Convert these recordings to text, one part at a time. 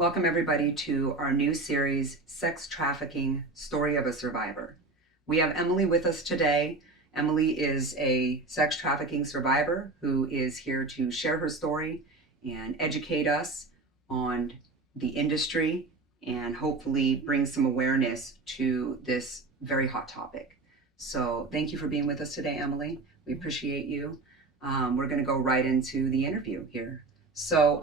Welcome everybody to our new series, Sex Trafficking, Story of a Survivor. We have Emely with us today. Emely is a sex trafficking survivor who is here to share her story and educate us on the industry and hopefully bring some awareness to this very hot topic. So thank you for being with us today, Emely. We appreciate you. We're going to go right into the interview here. So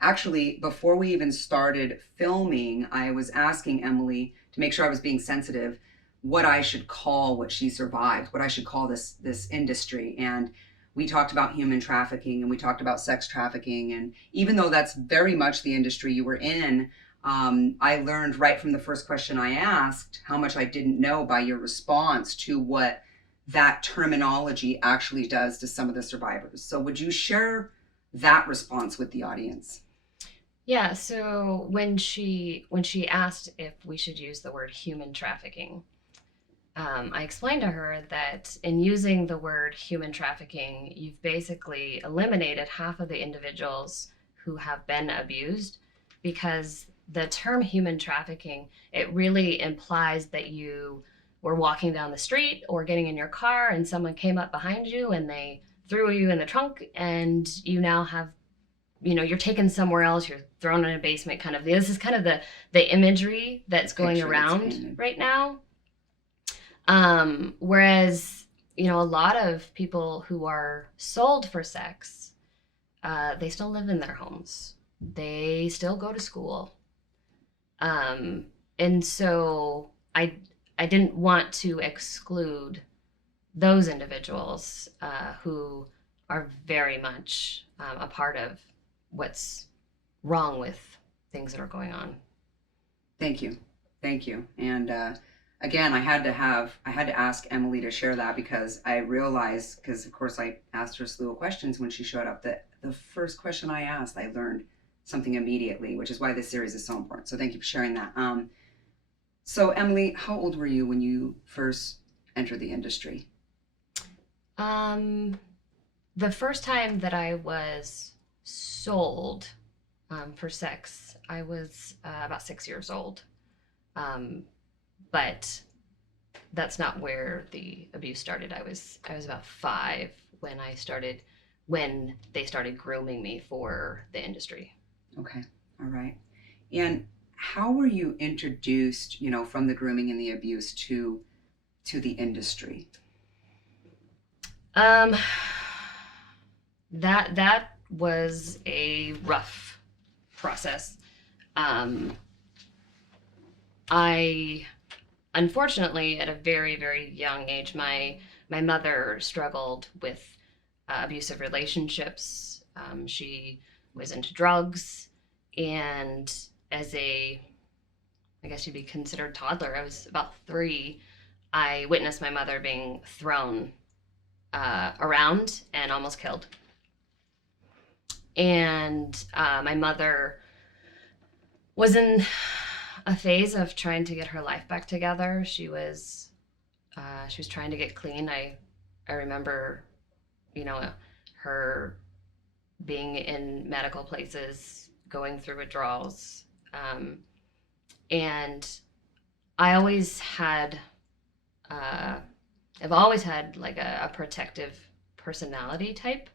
actually, before we even started filming, I was asking Emely to make sure I was being sensitive what I should call what she survived, what I should call this industry. And we talked about human trafficking and we talked about sex trafficking. And even though that's very much the industry you were in, I learned right from the first question I asked how much I didn't know by your response to what that terminology actually does to some of the survivors. So would you share that response with the audience? Yeah, so when she asked if we should use the word human trafficking, I explained to her that in using the word human trafficking, you've basically eliminated half of the individuals who have been abused, because the term human trafficking, it really implies that you were walking down the street or getting in your car and someone came up behind you and they threw you in the trunk and you now have, you're taken somewhere else, you're thrown in a basement kind of. This is kind of the imagery that's going around right now. Whereas, a lot of people who are sold for sex, they still live in their homes. They still go to school. And so I didn't want to exclude those individuals who are very much a part of what's wrong with things that are going on. Thank you. And again, I had to ask Emely to share that because I realized, because of course I asked her a slew of questions when she showed up, that the first question I asked, I learned something immediately, which is why this series is so important. So thank you for sharing that. So Emely, how old were you when you first entered the industry? The first time that I was sold for sex, I was about 6 years old. But that's not where the abuse started. I was about 5 when they started grooming me for the industry. Okay, all right. And how were you introduced, from the grooming and the abuse to the industry? That was a rough process. I unfortunately, at a very, very young age, my mother struggled with abusive relationships. She was into drugs, and as I guess you'd be considered toddler, I was about 3, I witnessed my mother being thrown around and almost killed. And my mother was in a phase of trying to get her life back together. She was trying to get clean. I remember, her being in medical places, going through withdrawals, and I've always had like a protective personality type.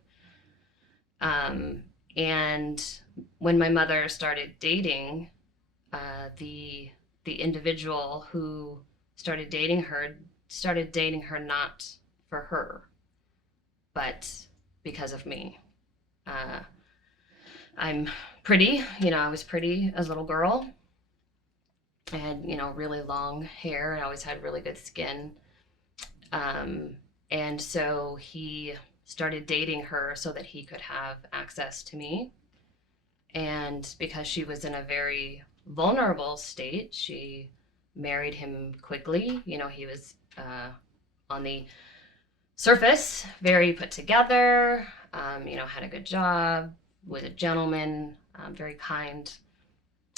And when my mother started dating, the individual who started dating her not for her, but because of me. I'm pretty, I was pretty as a little girl. I had, really long hair and always had really good skin. And so he started dating her so that he could have access to me. And because she was in a very vulnerable state, she married him quickly. He was on the surface very put together, had a good job, was a gentleman, very kind.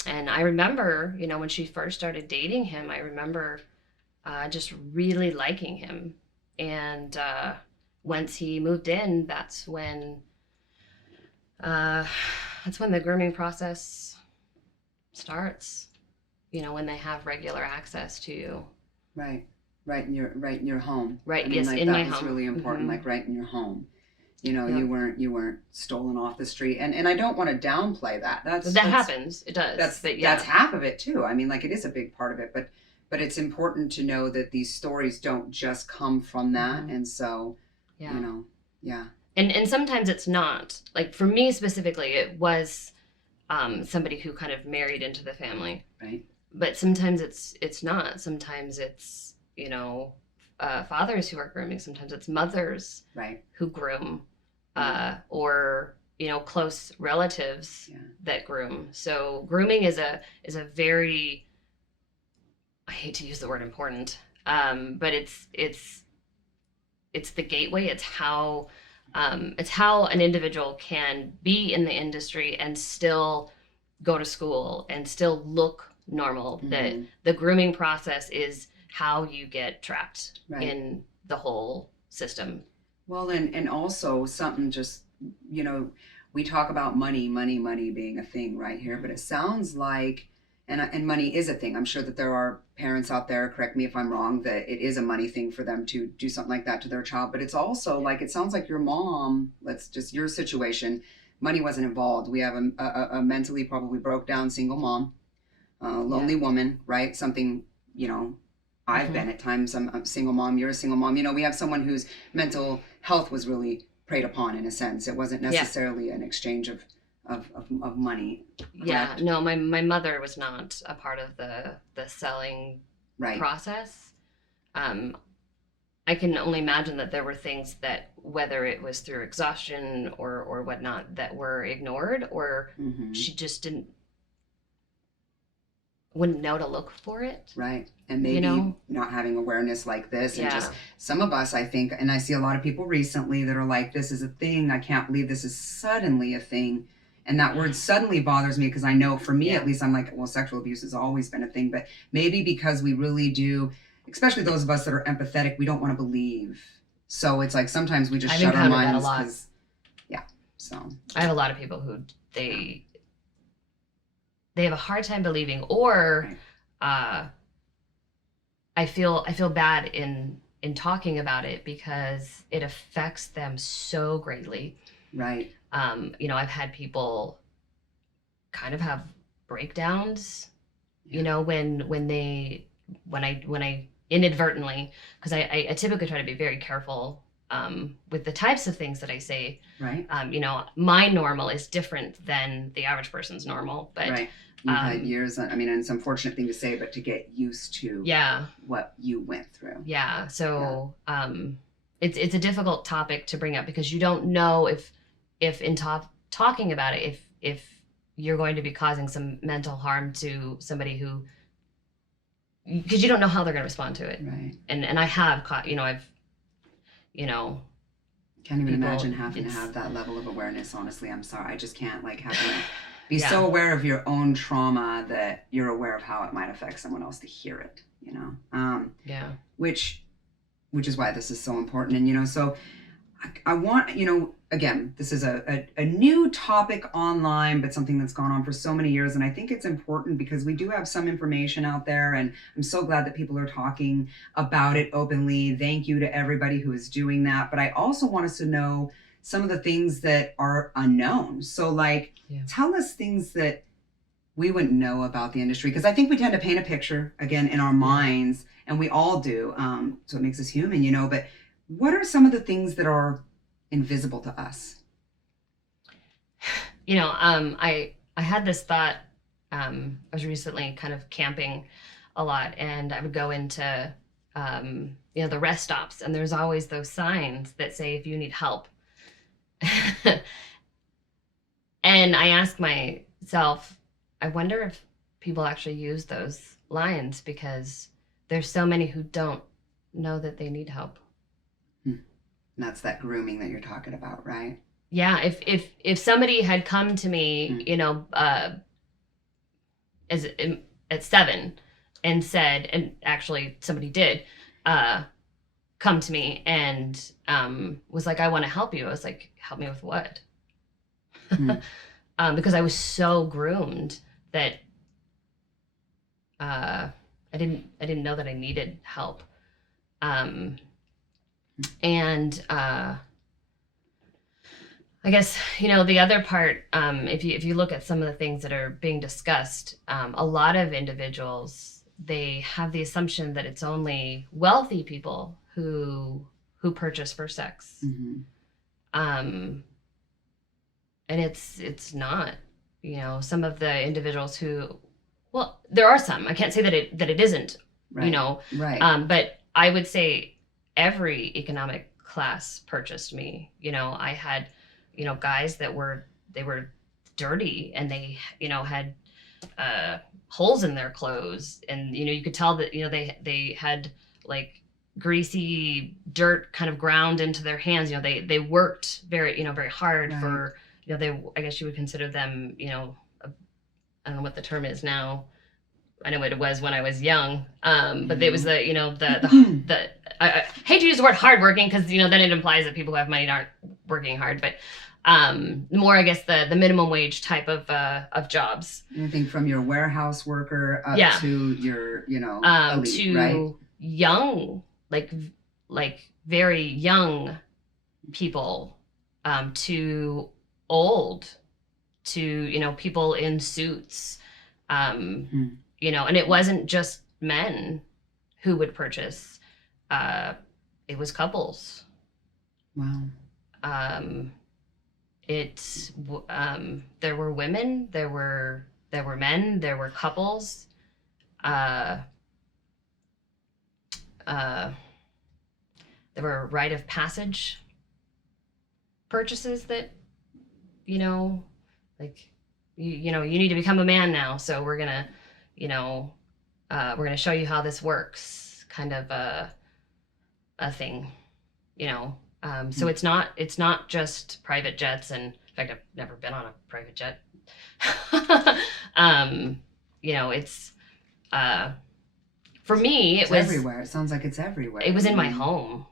And I remember, when she first started dating him, I remember just really liking him. And once he moved in, that's when the grooming process starts, when they have regular access to you. Right. Right in your home. Right. I mean, yes, like, in that my was home. really important. Mm-hmm. Like right in your home. You Yep. you weren't stolen off the street, and I don't want to downplay that. That's happens. It does. That's half of it too. I mean, like, it is a big part of it, but it's important to know that these stories don't just come from that, and so yeah. And sometimes it's not. Like for me specifically, it was somebody who kind of married into the family. Right. But sometimes it's not. Sometimes it's fathers who are grooming. Sometimes it's mothers who groom, or close relatives that groom. So grooming is a very, I hate to use the word important, but it's the gateway. It's how an individual can be in the industry and still go to school and still look normal. Mm-hmm. That the grooming process is how you get trapped in the whole system. Well, and also something just, we talk about money being a thing right here, but it sounds like, and money is a thing. I'm sure that there are parents out there, correct me if I'm wrong, that it is a money thing for them to do something like that to their child. But it's also like, it sounds like your mom, your situation, money wasn't involved. We have a mentally probably broke down single mom, lonely woman, right? Something, I've been at times. I'm a single mom. You're a single mom. We have someone whose mental health was really preyed upon in a sense. It wasn't necessarily an exchange of money. Correct? Yeah, no, my mother was not a part of the selling process. I can only imagine that there were things that, whether it was through exhaustion or whatnot, that were ignored, or she just wouldn't know to look for it. Right. And maybe not having awareness like this. And just some of us, I think, and I see a lot of people recently that are like, this is a thing. I can't believe this is suddenly a thing. And that word suddenly bothers me, because I know for me, at least, I'm like, well, sexual abuse has always been a thing. But maybe because we really do, especially those of us that are empathetic, we don't want to believe. So it's like sometimes we just shut our minds. So I have a lot of people who they have a hard time believing, or I feel bad in talking about it because it affects them so greatly. Right. I've had people kind of have breakdowns, when I inadvertently, because I typically try to be very careful with the types of things that I say. Right. My normal is different than the average person's normal, but you've had years. I mean, and it's an unfortunate thing to say, but to get used to what you went through. Yeah. So it's a difficult topic to bring up, because you don't know if in talking about it, if you're going to be causing some mental harm to somebody who, because you don't know how they're going to respond to it. Right. And I have caught, I've, can't even imagine having to have that level of awareness. Honestly, I'm sorry. I just can't, having to be so aware of your own trauma that you're aware of how it might affect someone else to hear it, which is why this is so important. And, so I want, again, this is a new topic online, but something that's gone on for so many years. And I think it's important because we do have some information out there, and I'm so glad that people are talking about it openly. Thank you to everybody who is doing that. But I also want us to know some of the things that are unknown. So tell us things that we wouldn't know about the industry, because I think we tend to paint a picture, again, in our minds, and we all do. So it makes us human, but what are some of the things that are invisible to us? I had this thought. I was recently kind of camping a lot, and I would go into the rest stops, and there's always those signs that say, if you need help. And I ask myself, I wonder if people actually use those lines, because there's so many who don't know that they need help. That's that grooming that you're talking about, right? Yeah. If somebody had come to me, as at 7 and said, and actually somebody did come to me and was like, I want to help you. I was like, help me with what? Because I was so groomed that I didn't know that I needed help. And I guess, the other part, if you look at some of the things that are being discussed, a lot of individuals, they have the assumption that it's only wealthy people who purchase for sex. Mm-hmm. And it's not. Some of the individuals who, well, there are some. I can't say that it isn't. Right. Right. But I would say every economic class purchased me. I had, guys that were dirty, and they, had holes in their clothes, and you could tell that they had like greasy dirt kind of ground into their hands. They worked very very hard. Right. For I guess you would consider them, I don't know what the term is now. I know what it was when I was young, but it was I hate to use the word hardworking, because then it implies that people who have money aren't working hard, but more, I guess, the minimum wage type of jobs. Anything from your warehouse worker up to your elite, to right? Young, like very young people, to old, to people in suits. And it wasn't just men who would purchase. It was couples. Wow. There were women, there were men, there were couples. There were rite of passage purchases that, like, you need to become a man now, so we're gonna show you how this works, kind of a thing, so it's not just private jets. And in fact, I've never been on a private jet. It's for me, it's everywhere. It sounds like it's everywhere. It was in my home.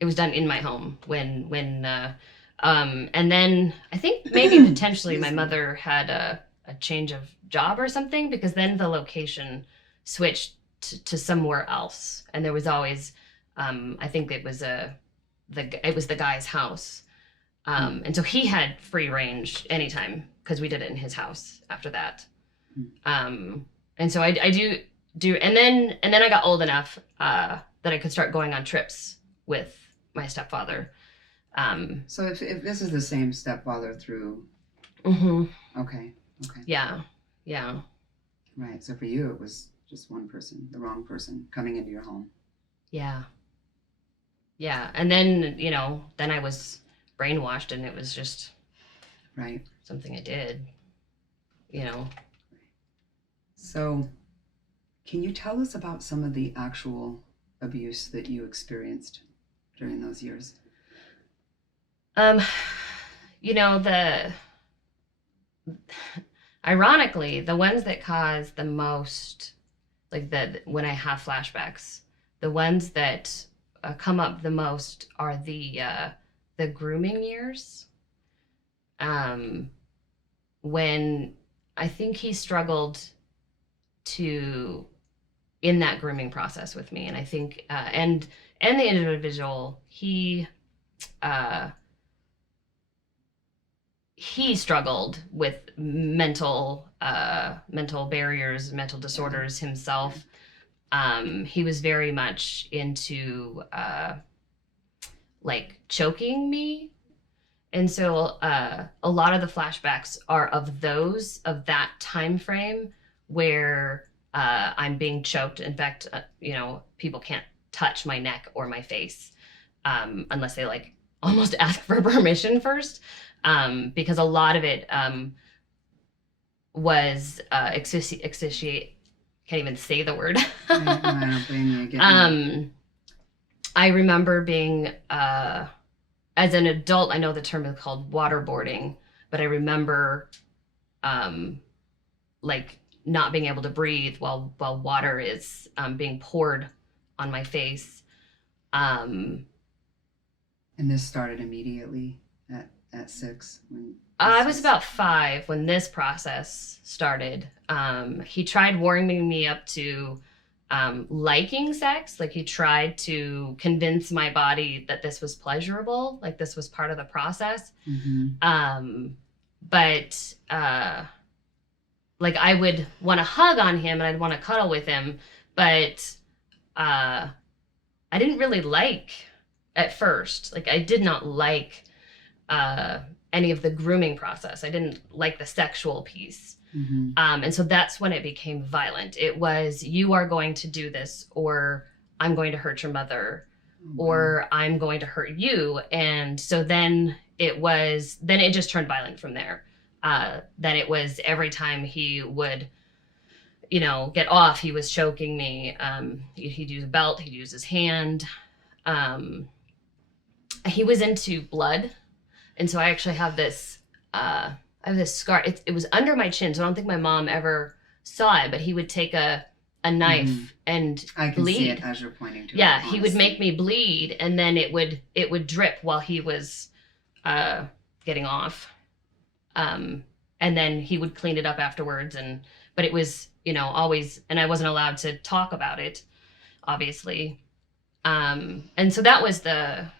It was done in my home when and then I think maybe potentially my mother had a change of job or something, because then the location switched to somewhere else, and there was always I think it was the guy's house, and so he had free range anytime, because we did it in his house after that. And so I do and then I got old enough that I could start going on trips with my stepfather. So if this is the same stepfather through. Mm-hmm. Okay. Yeah. Right. So for you, it was just one person, the wrong person, coming into your home. Yeah. And then then I was brainwashed, and it was just right something I did. So can you tell us about some of the actual abuse that you experienced during those years? Ironically, the ones that cause the most, like when I have flashbacks, the ones that come up the most are the grooming years. When I think he struggled in that grooming process with me, and I think and the individual, he struggled with mental barriers, mental disorders himself. He was very much into like choking me. And so a lot of the flashbacks are of that time frame where I'm being choked. In fact, people can't touch my neck or my face unless they like almost ask for permission first, because a lot of it was asphyxiate. Can't even say the word. I don't blame you. I remember being, as an adult, I know the term is called waterboarding, but I remember, like not being able to breathe while water is being poured on my face. And this started immediately at 6 when I was about 5 when this process started. He tried warming me up to liking sex. Like, he tried to convince my body that this was pleasurable, like this was part of the process. But like, I would want to hug on him and I'd want to cuddle with him, but I didn't really like at first. Like, I did not like any of the grooming process. I didn't like the sexual piece. And so that's when it became violent. It was, you are going to do this, or I'm going to hurt your mother, or I'm going to hurt you. And so then it just turned violent from there. Then it was every time he would, get off, he was choking me. He'd use a belt, he'd use his hand. He was into blood. And so I actually have this, scar. It was under my chin, so I don't think my mom ever saw it, but he would take a knife and I can bleed. see it as you're pointing to it. Yeah, he would make me bleed, and then it would drip while he was getting off. And then he would clean it up afterwards, but it was, always, and I wasn't allowed to talk about it, obviously. And so that was the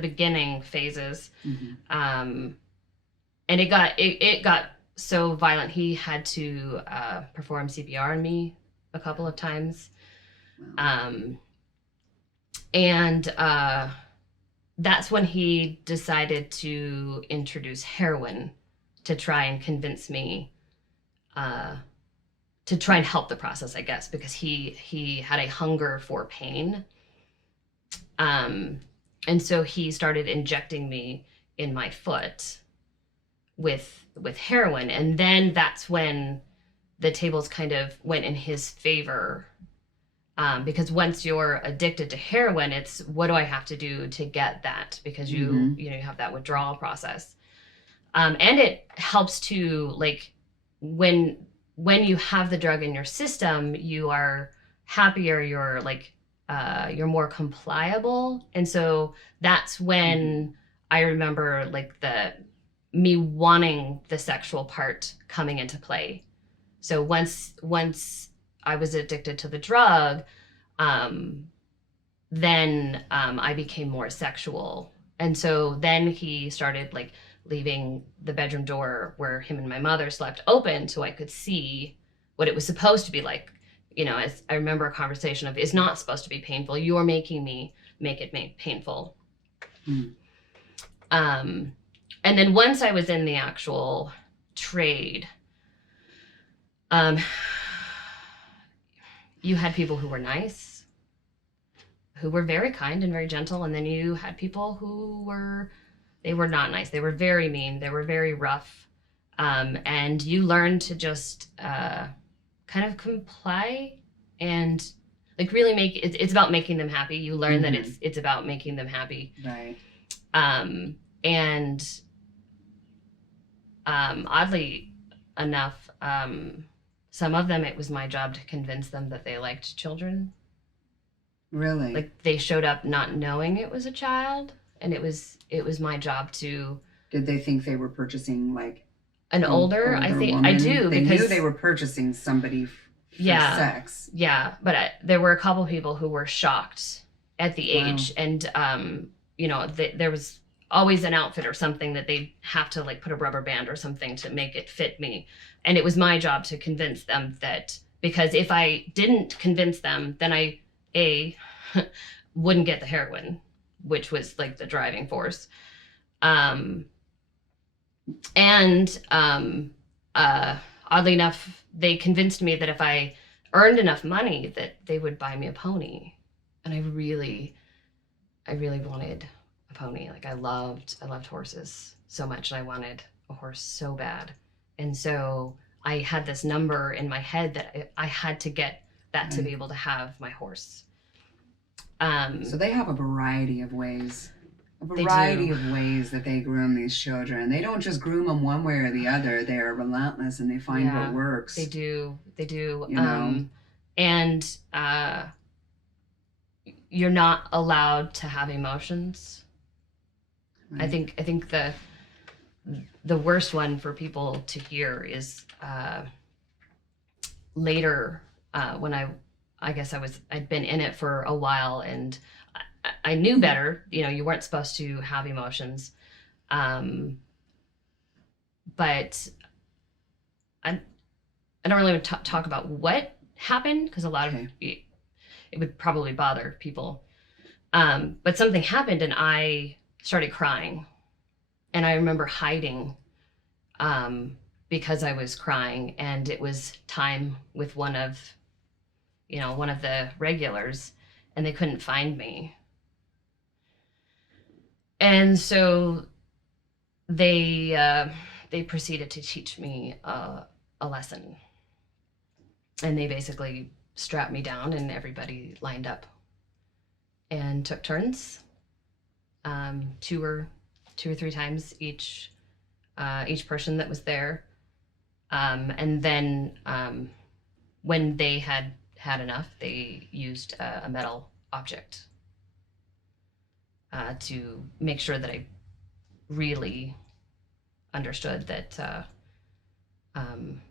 beginning phases. And it got so violent, he had to perform CPR on me a couple of times. And that's when he decided to introduce heroin to try and convince me, to try and help the process, I guess, because he had a hunger for pain. And so he started injecting me in my foot with heroin. And then that's when the tables kind of went in his favor. Because once you're addicted to heroin, it's, what do I have to do to get that? Because you have that withdrawal process. And it helps to, like, when you have the drug in your system, you are happier, you're like, you're more compliable. And so that's when I remember, like, me wanting the sexual part coming into play. So once I was addicted to the drug, then I became more sexual. And so then he started, like, leaving the bedroom door where him and my mother slept open so I could see what it was supposed to be like. As I remember a conversation of, it's not supposed to be painful. You're making me make it painful. And then once I was in the actual trade, you had people who were nice, who were very kind and very gentle. And then you had people who were not nice. They were very mean. They were very rough. And you learn to just kind of comply and, like, really it's about making them happy. You learn that it's about making them happy. Right. And oddly enough, some of them, it was my job to convince them that they liked children. Really? Like, they showed up not knowing it was a child, and it was my job to. Did they think they were purchasing, like, an older? I think woman? I do, they because knew they were purchasing somebody for sex. Yeah, but there were a couple people who were shocked at the age, and there was always an outfit or something that they have to, like, put a rubber band or something to make it fit me. And it was my job to convince them that, because if I didn't convince them, then I wouldn't get the heroin, which was, like, the driving force. And oddly enough, they convinced me that if I earned enough money, that they would buy me a pony. And I really wanted a pony. Like, I loved horses so much, and I wanted a horse so bad. And so I had this number in my head that I had to get that to be able to have my horse. So they have a variety of ways. That they groom these children. They don't just groom them one way or the other. They are relentless, and they find what works. They do. And you're not allowed to have emotions. Right. I think the worst one for people to hear is later, when I guess I'd been in it for a while, and I knew better. You know, you weren't supposed to have emotions, but I don't really want to talk about what happened, because a lot of it would probably bother people. But something happened, and I started crying, and I remember hiding because I was crying, and it was time with one of the regulars, and they couldn't find me. And so they proceeded to teach me a lesson, and they basically strapped me down, and everybody lined up and took turns, two or three times each person that was there, and then when they had enough, they used a metal object to make sure that I really understood that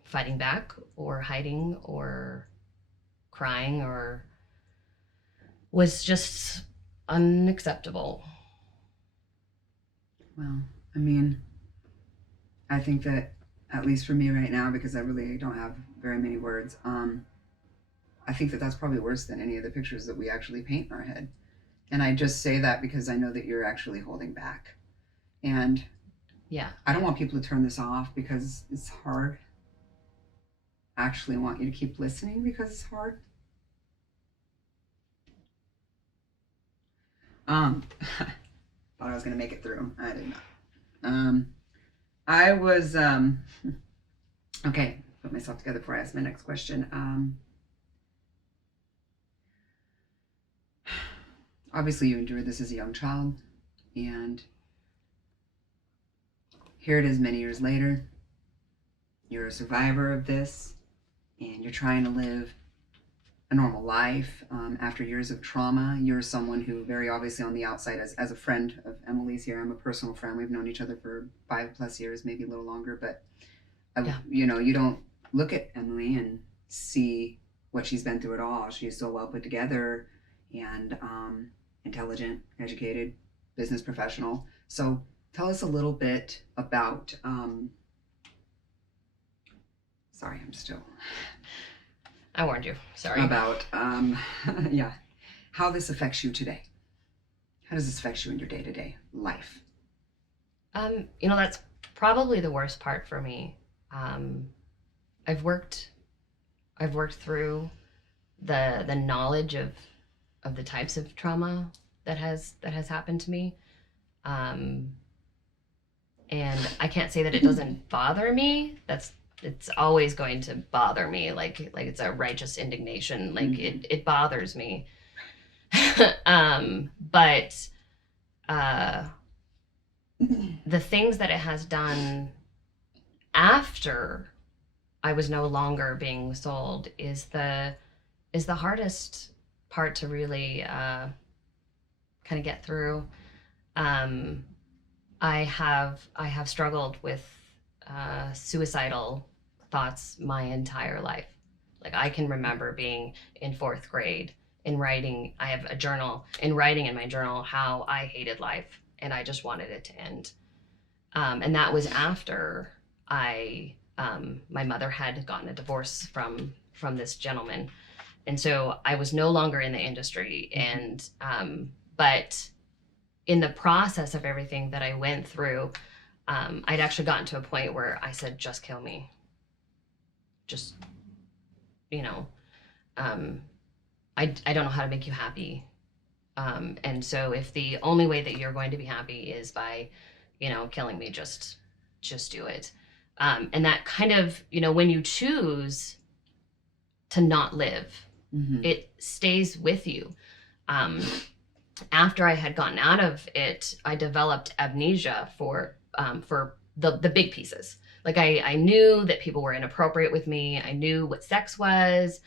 fighting back or hiding or crying or was just unacceptable. Well, I mean, I think that, at least for me right now, because I really don't have very many words, I think that that's probably worse than any of the pictures that we actually paint in our head. And I just say that because I know that you're actually holding back. And yeah, I don't want people to turn this off because it's hard. I actually want you to keep listening because it's hard. Thought I was gonna make it through. I did not. I was okay. Put myself together before I ask my next question. Obviously, you endured this as a young child, and here it is many years later. You're a survivor of this, and you're trying to live a normal life after years of trauma. You're someone who, very obviously on the outside, as a friend of Emely's here, I'm a personal friend. We've known each other for 5+ years, maybe a little longer, but you know, you don't look at Emely and see what she's been through at all. She's so well put together and intelligent, educated, business professional. So tell us a little bit about sorry, I'm still I warned you. Sorry. About yeah, how this affects you today. How does this affect you in your day-to-day life? You know, that's probably the worst part for me. I've worked through the knowledge of the types of trauma that has happened to me, and I can't say that it doesn't bother me. It's always going to bother me, like it's a righteous indignation. Like it bothers me. But the things that it has done after I was no longer being sold is the hardest part to really kind of get through. I have struggled with suicidal thoughts my entire life. Like, I can remember being in 4th grade and writing. I have a journal, and writing in my journal how I hated life and I just wanted it to end. And that was after my mother had gotten a divorce from this gentleman. And so I was no longer in the industry. And, but in the process of everything that I went through, I'd actually gotten to a point where I said, just kill me. Just, you know, I don't know how to make you happy. And so if the only way that you're going to be happy is by, you know, killing me, just do it. And that kind of, you know, when you choose to not live, it stays with you. After I had gotten out of it, I developed amnesia for the big pieces. Like, I knew that people were inappropriate with me. I knew what sex was.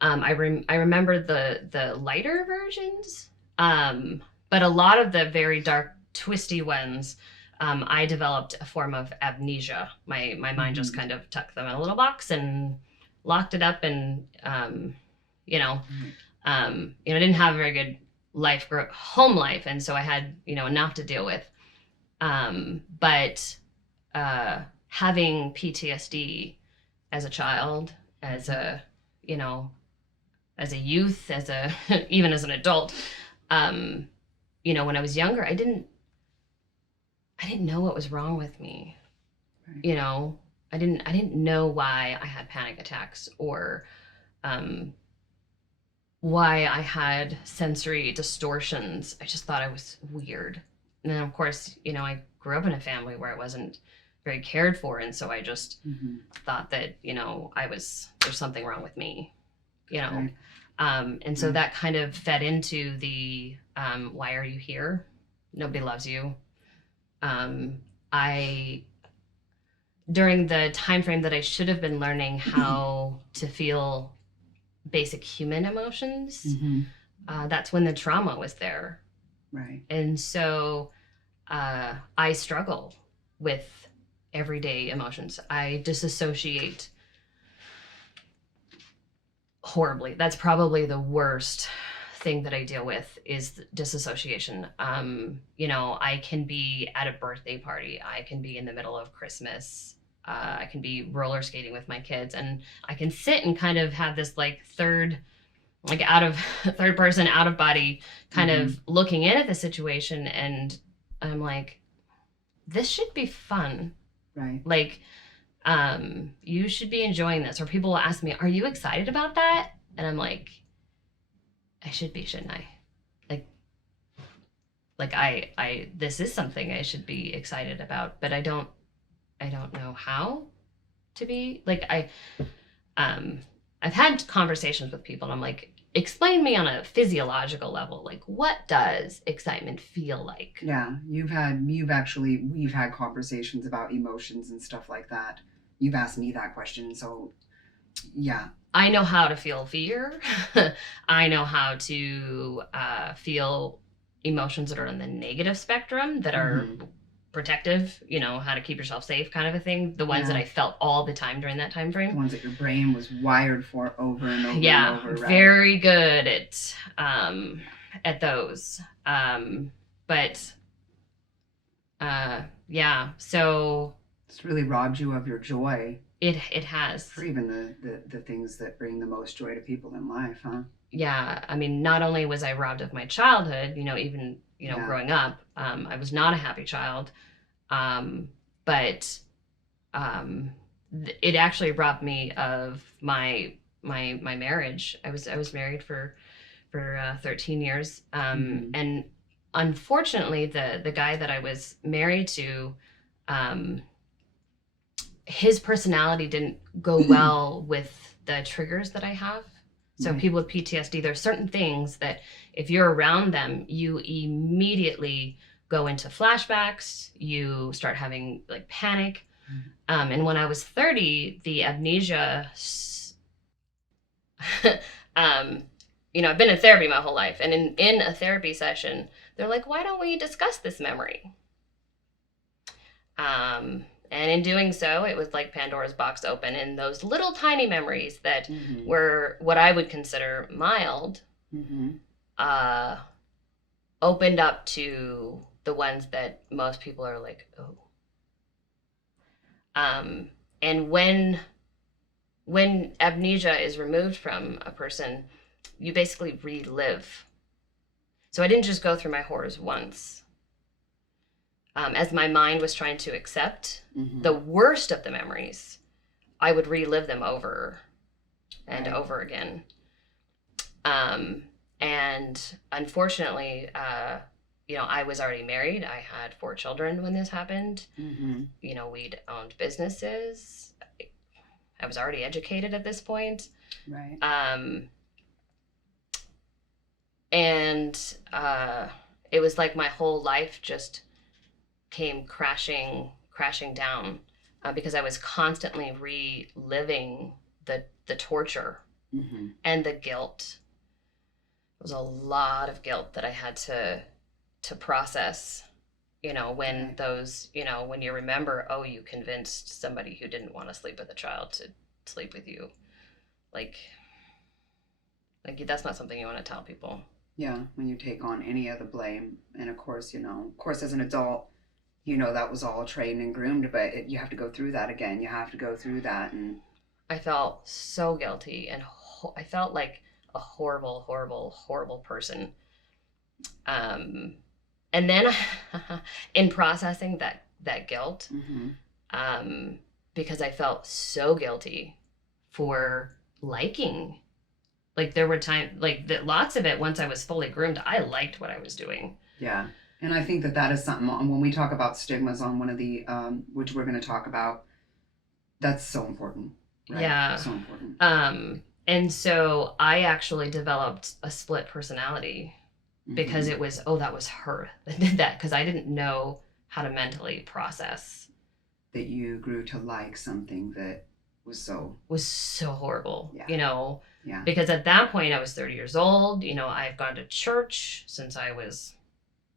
I remember the lighter versions, but a lot of the very dark, twisty ones, I developed a form of amnesia. My mind just kind of tucked them in a little box and locked it up, and didn't have a very good home life, and so I had enough to deal with. But having PTSD as a child, as a youth, even as an adult, when I was younger, I didn't know what was wrong with me. Right. I didn't know why I had panic attacks, or why I had sensory distortions. I just thought I was weird. And then, of course, I grew up in a family where I wasn't very cared for, and so I just thought that there's something wrong with me, Right. And so that kind of fed into the why are you here? Nobody loves you. During the time frame that I should have been learning how to feel basic human emotions, that's when the trauma was there. Right. And so I struggle with everyday emotions. I disassociate horribly. That's probably the worst thing that I deal with, is disassociation. I can be at a birthday party. I can be in the middle of Christmas. I can be roller skating with my kids, and I can sit and kind of have this third person, out of body kind of looking in at the situation, and I'm like, this should be fun. Right. You should be enjoying this. Or people will ask me, are you excited about that? And I'm like, I should be, shouldn't I? This is something I should be excited about, but I don't know how to be. I've had conversations with people, and I'm like, explain me on a physiological level. What does excitement feel like? Yeah, we've had conversations about emotions and stuff like that. You've asked me that question, so yeah. I know how to feel fear. I know how to feel emotions that are on the negative spectrum, that are protective, how to keep yourself safe, kind of a thing. The ones that I felt all the time during that time frame. The ones that your brain was wired for over and over and over. Right? Very good at those. So it's really robbed you of your joy. It has. For even the things that bring the most joy to people in life, huh? Yeah, I mean, not only was I robbed of my childhood, even growing up, I was not a happy child, but it actually robbed me of my marriage. I was married for 13 years, and unfortunately, the guy that I was married to, his personality didn't go well with the triggers that I have. So people with PTSD, there are certain things that if you're around them, you immediately go into flashbacks, you start having panic. And when I was 30, the amnesia, I've been in therapy my whole life. And in a therapy session, they're like, why don't we discuss this memory? And in doing so, it was like Pandora's box open, and those little tiny memories that were what I would consider mild, opened up to the ones that most people are like, oh. And when amnesia is removed from a person, you basically relive. So I didn't just go through my horrors once. As my mind was trying to accept the worst of the memories, I would relive them over and over again. And unfortunately, I was already married. I had 4 children when this happened. We'd owned businesses. I was already educated at this point. Right. And it was like my whole life just came crashing down because I was constantly reliving the torture and the guilt. It was a lot of guilt that I had to process. when Right. those, when you remember, oh, you convinced somebody who didn't want to sleep with a child to sleep with you. Like, that's not something you want to tell people. Yeah, when you take on any of the blame, and of course, as an adult, that was all trained and groomed, but you have to go through that again. You have to go through that, and I felt so guilty, and I felt like a horrible, horrible, horrible person. Um, and then in processing that guilt, mm-hmm. because I felt so guilty for liking. Like there were times, like lots of it. Once I was fully groomed, I liked what I was doing. Yeah, and I think that is something when we talk about stigmas on one of the which we're going to talk about. That's so important. Right? Yeah, so important. And so I actually developed a split personality because it was, that was her that did that, because I didn't know how to mentally process that you grew to like something that was so horrible. Yeah. Yeah. Because at that point I was 30 years old. I've gone to church since I was,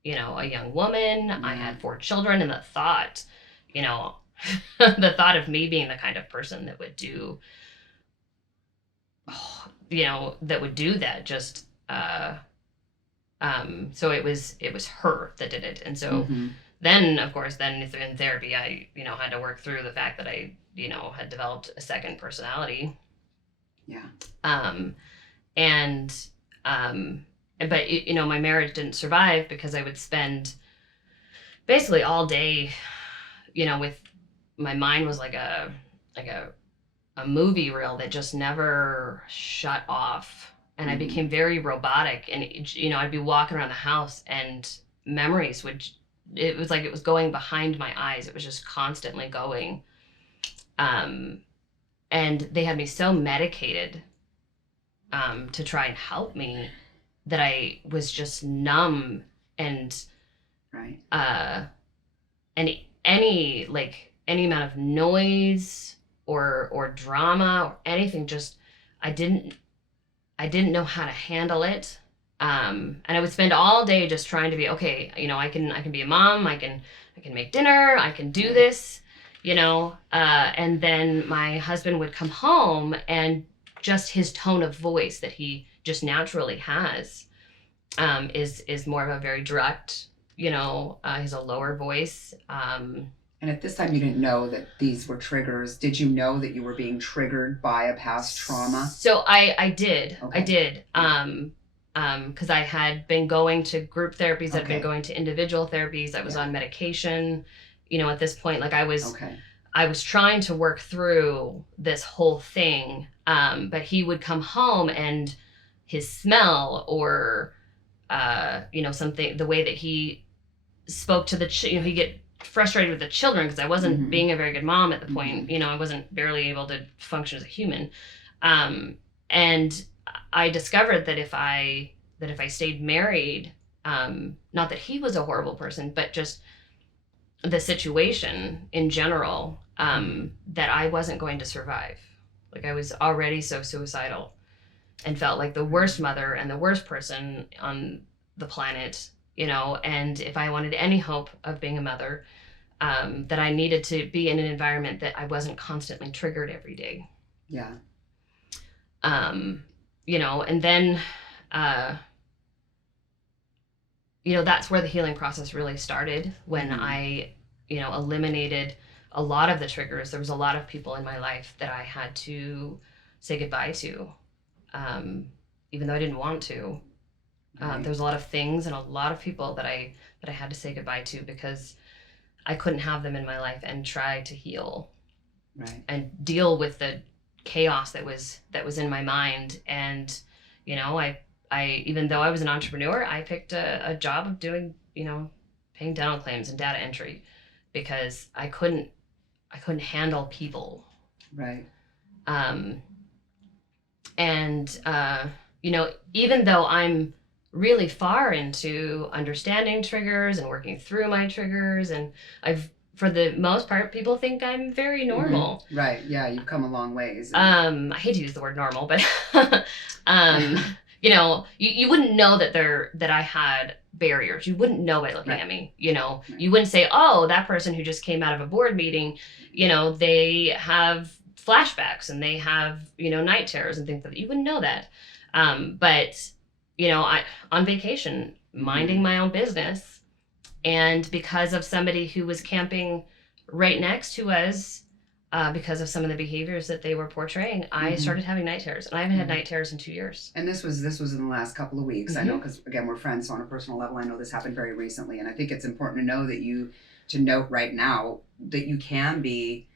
a young woman. Yeah. I had 4 children, and the thought, the thought of me being the kind of person that would do, that would do that, just, so it was her that did it. And so then, of course, in therapy, I, had to work through the fact that I, had developed a second personality. Yeah. But my marriage didn't survive because I would spend basically all day, with, my mind was like a movie reel that just never shut off. And I became very robotic, and I'd be walking around the house and memories it was like it was going behind my eyes. It was just constantly going. And they had me so medicated to try and help me that I was just numb, and right. Any amount of noise or drama or anything, just I didn't know how to handle it. And I would spend all day just trying to be okay. I can be a mom. I can make dinner. I can do this, and then my husband would come home, and just his tone of voice that he just naturally has, is more of a very direct, he's a lower voice. And at this time, you didn't know that these were triggers. Did you know that you were being triggered by a past trauma? So I did. Okay. I did. Because I had been going to group therapies. Okay. I'd been going to individual therapies. I was on medication. At this point, like I was trying to work through this whole thing. But he would come home, and his smell or, something, the way that he spoke to he'd get frustrated with the children because I wasn't being a very good mom at the point. I wasn't barely able to function as a human. And I discovered that if I stayed married, not that he was a horrible person, but just the situation in general, that I wasn't going to survive. Like I was already so suicidal and felt like the worst mother and the worst person on the planet, and if I wanted any hope of being a mother, that I needed to be in an environment that I wasn't constantly triggered every day. Yeah. And then, that's where the healing process really started, when I, eliminated a lot of the triggers. There was a lot of people in my life that I had to say goodbye to, even though I didn't want to. There was a lot of things and a lot of people that I had to say goodbye to because I couldn't have them in my life and try to heal, and deal with the chaos that was in my mind. And I even though I was an entrepreneur, I picked a job of doing paying dental claims and data entry because I couldn't handle people. Right. Even though I'm really far into understanding triggers and working through my triggers, and for the most part, people think I'm very normal. Right. Yeah, you've come a long ways. I hate to use the word normal, but you wouldn't know that I had barriers. You wouldn't know by looking Right. at me, you know. Right. You wouldn't say, oh, that person who just came out of a board meeting, you know, they have flashbacks and they have, you know, night terrors and things like that. You wouldn't know that. But, you know, I on vacation, minding my own business, and because of somebody who was camping right next to us, because of some of the behaviors that they were portraying, I started having night terrors, and I haven't had night terrors in 2 years. And this was in the last couple of weeks. I know, because again, we're friends, so on a personal level, I know this happened very recently, and I think it's important to know to note right now that you can be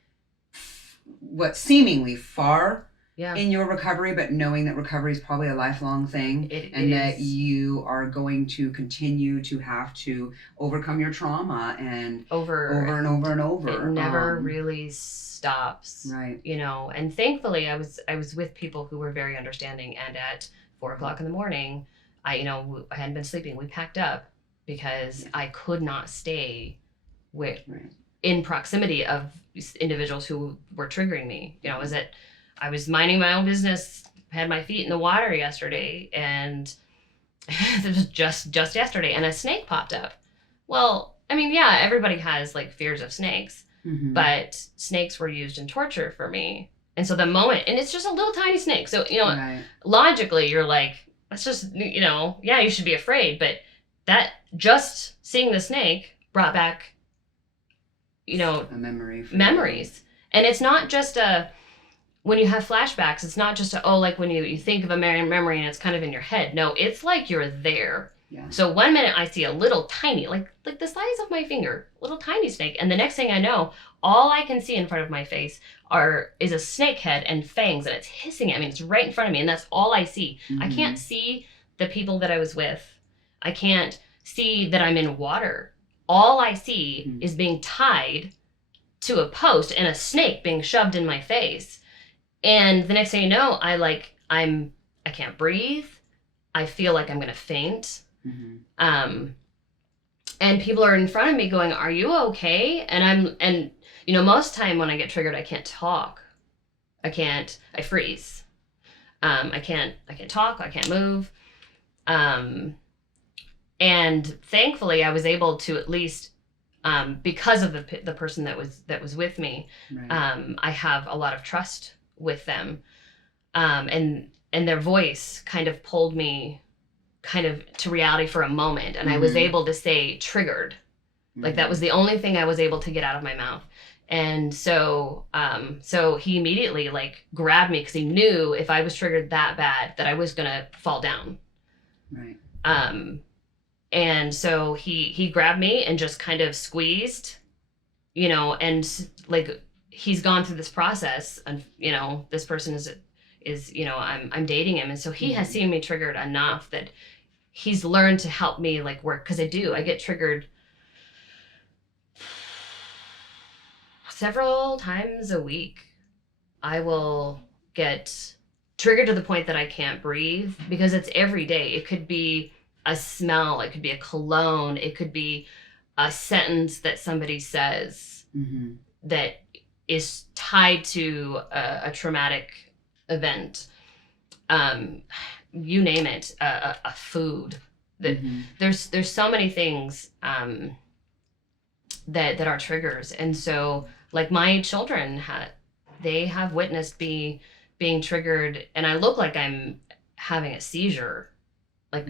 what seemingly far in your recovery, but knowing that recovery is probably a lifelong thing, that you are going to continue to have to overcome your trauma and over and over and over. It never really stops, right? You know, and thankfully, I was with people who were very understanding. And at 4:00 in the morning, I hadn't been sleeping. We packed up because I could not stay in proximity of individuals who were triggering me. You know, I was minding my own business, had my feet in the water yesterday, and it was just yesterday, and a snake popped up. Well, I mean, yeah, everybody has like fears of snakes, but snakes were used in torture for me. And so the moment, and it's just a little tiny snake. So, you know, logically you're like, that's just, you know, yeah, you should be afraid. But that just seeing the snake brought back, you know, a memories. And it's not just when you have flashbacks, it's not just like when you think of a memory and it's kind of in your head. No, it's like you're there. Yeah. So one minute I see a little tiny, like the size of my finger, little tiny snake. And the next thing I know, all I can see in front of my face is a snake head and fangs, and it's hissing at me. It's right in front of me, and that's all I see. I can't see the people that I was with. I can't see that I'm in water. All I see is being tied to a post and a snake being shoved in my face. And the next thing you know, I can't breathe. I feel like I'm gonna faint. And people are in front of me going, "Are you okay?" And you know, most time when I get triggered, I can't talk. I freeze. I can't talk. I can't move. And thankfully, I was able to at least, because of the person that was with me, I have a lot of trust with them, and their voice kind of pulled me kind of to reality for a moment, and I was able to say triggered. Like that was the only thing I was able to get out of my mouth. And so he immediately like grabbed me because he knew if I was triggered that bad that I was gonna fall down. Right. And so he grabbed me and just kind of squeezed, you know, and like he's gone through this process, and you know, this person is you know, I'm dating him, and so he has seen me triggered enough that he's learned to help me like work, because I get triggered several times a week. I will get triggered to the point that I can't breathe because it's every day. It could be a smell, it could be a cologne, it could be a sentence that somebody says that is tied to a traumatic event. You name it, a food. That there's so many things that are triggers, and so like my children they have witnessed being triggered, and I look like I'm having a seizure, like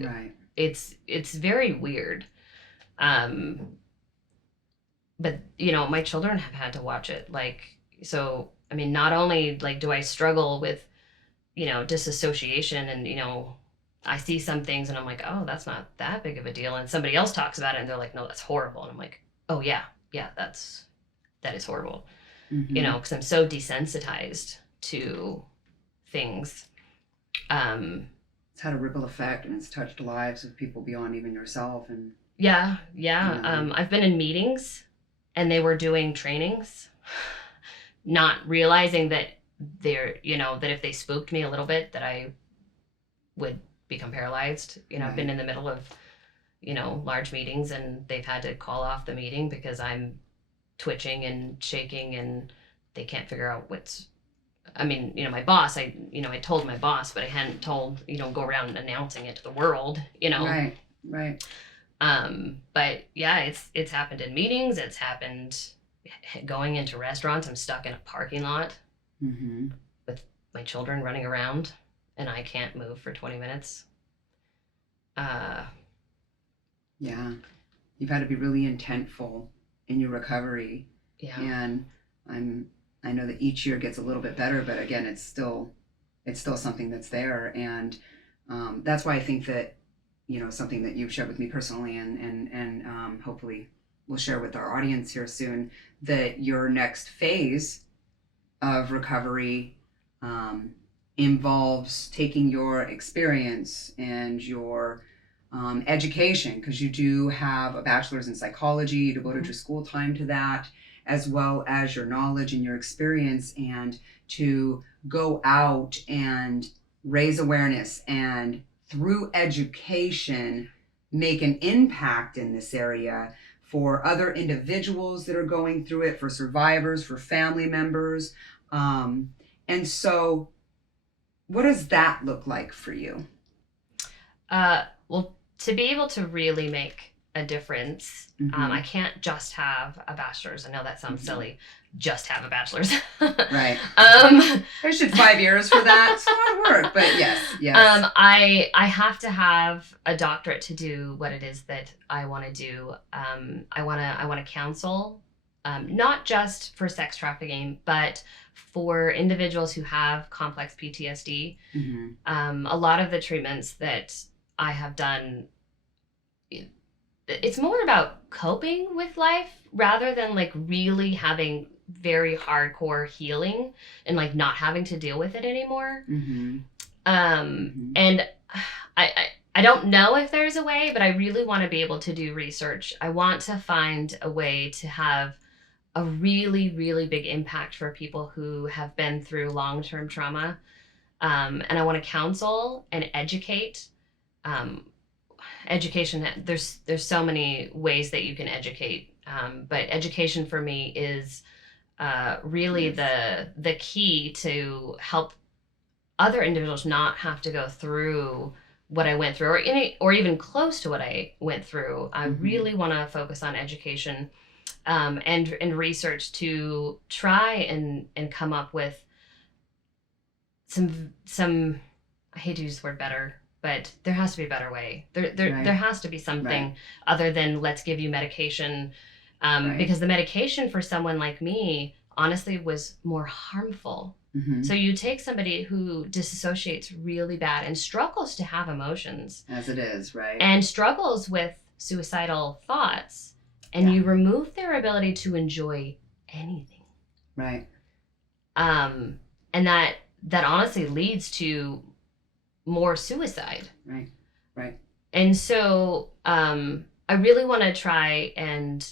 it's very weird. But you know, my children have had to watch it, like, so I mean, not only like do I struggle with, you know, disassociation, and you know, I see some things and I'm like, oh, that's not that big of a deal, and somebody else talks about it and they're like, no, that's horrible, and I'm like, oh yeah, that is horrible. You know, because I'm so desensitized to things. It's had a ripple effect, and it's touched lives of people beyond even yourself. And yeah. I've been in meetings and they were doing trainings, not realizing that they're, you know, that if they spooked me a little bit that I would become paralyzed. You know, I've been in the middle of, you know, large meetings, and they've had to call off the meeting because I'm twitching and shaking, and they can't figure out I mean, you know, my boss, I told my boss, but I hadn't told, you know, go around announcing it to the world, you know. Right. But yeah, it's happened in meetings. It's happened going into restaurants. I'm stuck in a parking lot with my children running around, and I can't move for 20 minutes. Yeah, you've had to be really intentful in your recovery. Yeah. And I know that each year gets a little bit better, but again, it's still something that's there. And that's why I think that, something that you've shared with me personally, and hopefully we'll share with our audience here soon, that your next phase of recovery involves taking your experience and your education, because you do have a bachelor's in psychology. You devoted your school time to that, as well as your knowledge and your experience, and to go out and raise awareness and through education make an impact in this area for other individuals that are going through it, for survivors, for family members. And so what does that look like for you? Well, to be able to really make a difference, I can't just have a bachelor's. I know that sounds silly. Just have a bachelor's. Right. I should 5 years for that. It's a lot of work, but yes. I have to have a doctorate to do what it is that I want to do. I want to counsel, not just for sex trafficking, but for individuals who have complex PTSD. A lot of the treatments that I have done, it's more about coping with life rather than like really having very hardcore healing and like not having to deal with it anymore. And I don't know if there's a way, but I really want to be able to do research. I want to find a way to have a really, really big impact for people who have been through long-term trauma. And I want to counsel and educate. Education, there's so many ways that you can educate, but education for me is really the key to help other individuals not have to go through what I went through, or even close to what I went through. I really want to focus on education and research to try and come up with some I hate to use the word better, but there has to be a better way. There has to be something other than let's give you medication, because the medication for someone like me honestly was more harmful. So you take somebody who disassociates really bad and struggles to have emotions, as it is, right? And struggles with suicidal thoughts, and you remove their ability to enjoy anything, right? And that honestly leads to more suicide. Right. And so I really want to try and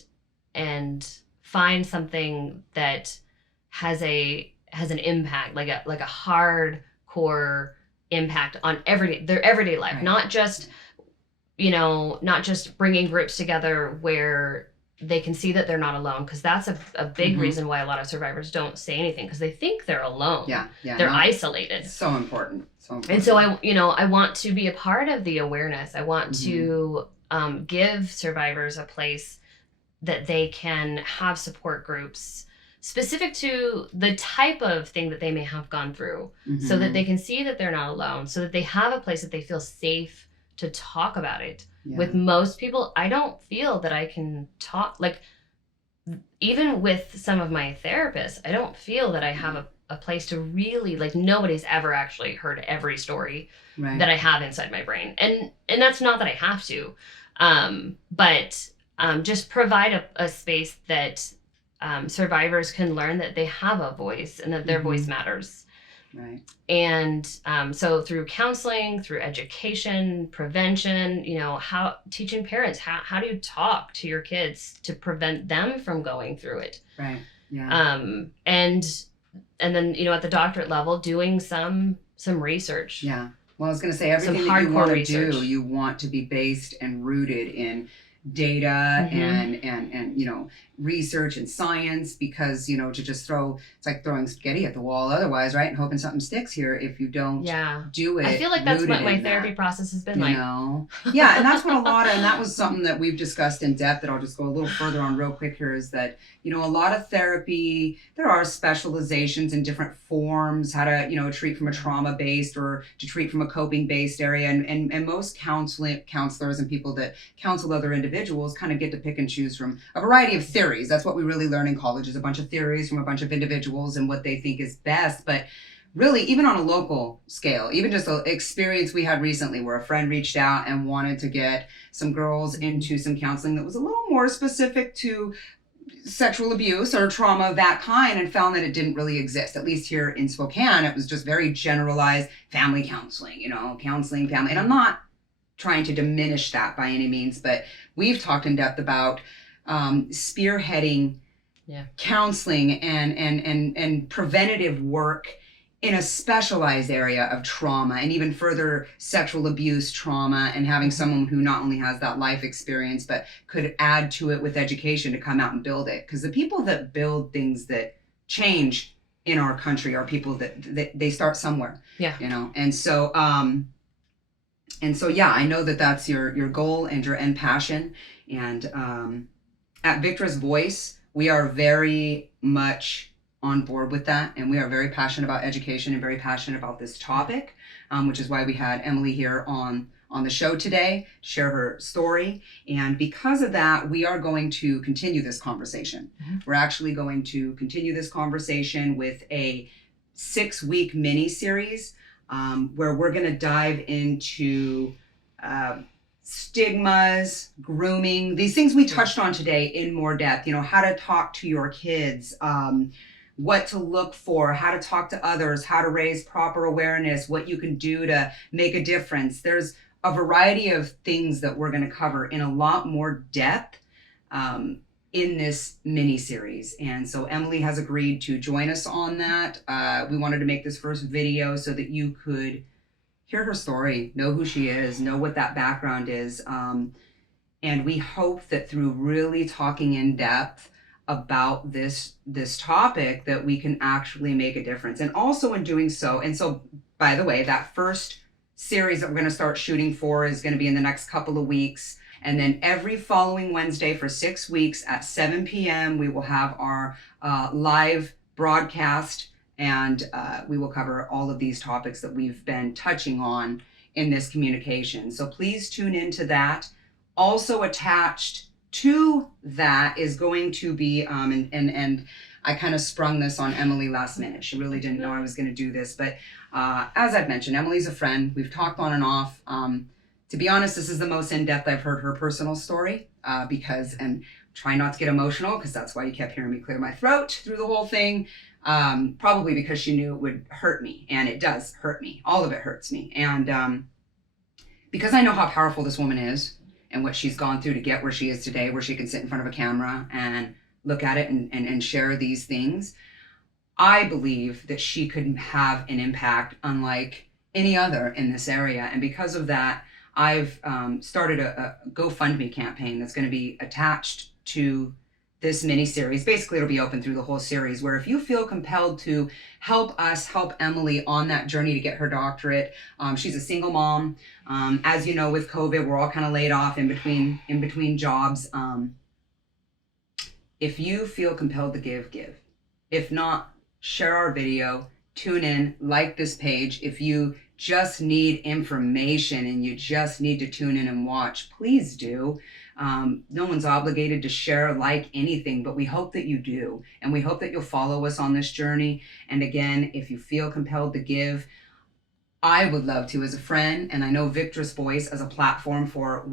find something that has an impact, like a hardcore impact on their everyday life, not just bringing groups together where they can see that they're not alone, because that's a big reason why a lot of survivors don't say anything, because they think they're alone. They're isolated. So important. And so I want to be a part of the awareness. I want to give survivors a place that they can have support groups specific to the type of thing that they may have gone through, so that they can see that they're not alone, so that they have a place that they feel safe to talk about it. With most people, I don't feel that I can talk, like even with some of my therapists, I don't feel that I have a place to really, like, nobody's ever actually heard every story that I have inside my brain. And that's not that I have to, but just provide a space that survivors can learn that they have a voice and that their voice matters. Right. And so through counseling, through education, prevention, how teaching parents, how do you talk to your kids to prevent them from going through it? Right. Yeah. And then, at the doctorate level, doing some research. Yeah. Well, I was going to say, everything that you want to do, you want to be based and rooted in data and research and science, because to just it's like throwing spaghetti at the wall otherwise, right, and hoping something sticks here if you don't do it. I feel like that's what my therapy process has been like. Yeah, and that's what and that was something that we've discussed in depth that I'll just go a little further on real quick here, is that a lot of therapy, there are specializations in different forms, how to treat from a trauma based or to treat from a coping based area, and most counselors and people that counsel other individuals kind of get to pick and choose from a variety of theories. That's what we really learn in college, is a bunch of theories from a bunch of individuals and what they think is best. But really, even on a local scale, even just an experience we had recently where a friend reached out and wanted to get some girls into some counseling that was a little more specific to sexual abuse or trauma of that kind, and found that it didn't really exist. At least here in Spokane, it was just very generalized family counseling, counseling family. And I'm not trying to diminish that by any means, but we've talked in depth about spearheading counseling and preventative work in a specialized area of trauma, and even further sexual abuse trauma, and having someone who not only has that life experience but could add to it with education to come out and build it. Because the people that build things that change in our country are people that they start somewhere. And so I know that that's your goal and your end passion. And at Victress Voice, we are very much on board with that, and we are very passionate about education and very passionate about this topic, which is why we had Emely here on the show today to share her story. And because of that, we are going to continue this conversation. We're actually going to continue this conversation with a 6-week mini series where we're going to dive into stigmas, grooming, these things we touched on today in more depth. How to talk to your kids, what to look for, how to talk to others, how to raise proper awareness, what you can do to make a difference. There's a variety of things that we're going to cover in a lot more depth in this mini series. And so Emely has agreed to join us on that. We wanted to make this first video so that you could hear her story, know who she is, know what that background is. And we hope that through really talking in depth about this topic, that we can actually make a difference. And also in doing so, and so by the way, that first series that we're going to start shooting for is going to be in the next couple of weeks. And then every following Wednesday for 6 weeks at 7 p.m., we will have our live broadcast, and we will cover all of these topics that we've been touching on in this communication. So please tune into that. Also attached to that is going to be, and I kind of sprung this on Emely last minute. She really didn't know I was going to do this, but as I've mentioned, Emely's a friend. We've talked on and off. To be honest, this is the most in-depth I've heard her personal story, and try not to get emotional, because that's why you kept hearing me clear my throat through the whole thing. Probably because she knew it would hurt me, and it does hurt me. All of it hurts me. And because I know how powerful this woman is and what she's gone through to get where she is today, where she can sit in front of a camera and look at it and share these things, I believe that she could have an impact unlike any other in this area. And because of that, I've started a GoFundMe campaign that's going to be attached to this mini series. Basically, it'll be open through the whole series, where if you feel compelled to help us help Emely on that journey to get her doctorate, she's a single mom. As you know, with COVID, we're all kind of laid off in between jobs. If you feel compelled to give. If not, share our video, tune in, like this page. If you just need information and you just need to tune in and watch, please do. No one's obligated to share, like anything, but we hope that you do. And we hope that you'll follow us on this journey. And again, if you feel compelled to give, I would love to as a friend. And I know Victress Voice as a platform for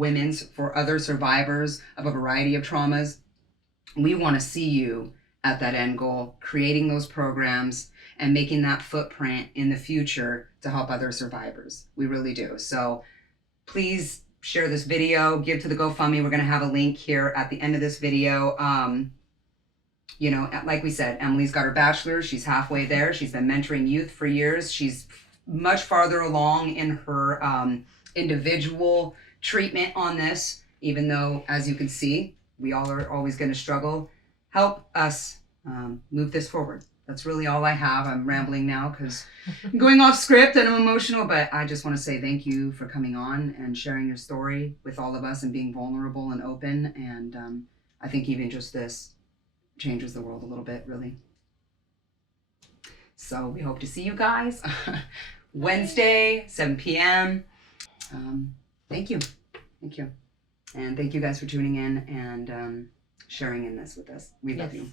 for other survivors of a variety of traumas. We want to see you at that end goal, creating those programs and making that footprint in the future to help other survivors. We really do. So please share this video, give to the GoFundMe. We're going to have a link here at the end of this video. Like we said, Emely's got her bachelor's. She's halfway there. She's been mentoring youth for years. She's much farther along in her individual treatment on this. even though, as you can see, we all are always going to struggle. Help us move this forward. That's really all I have. I'm rambling now because I'm going off script and I'm emotional, but I just want to say thank you for coming on and sharing your story with all of us and being vulnerable and open. And I think even just this changes the world a little bit, really. So we hope to see you guys Wednesday, 7 p.m. Thank you. Thank you. And thank you guys for tuning in and sharing in this with us. We love you.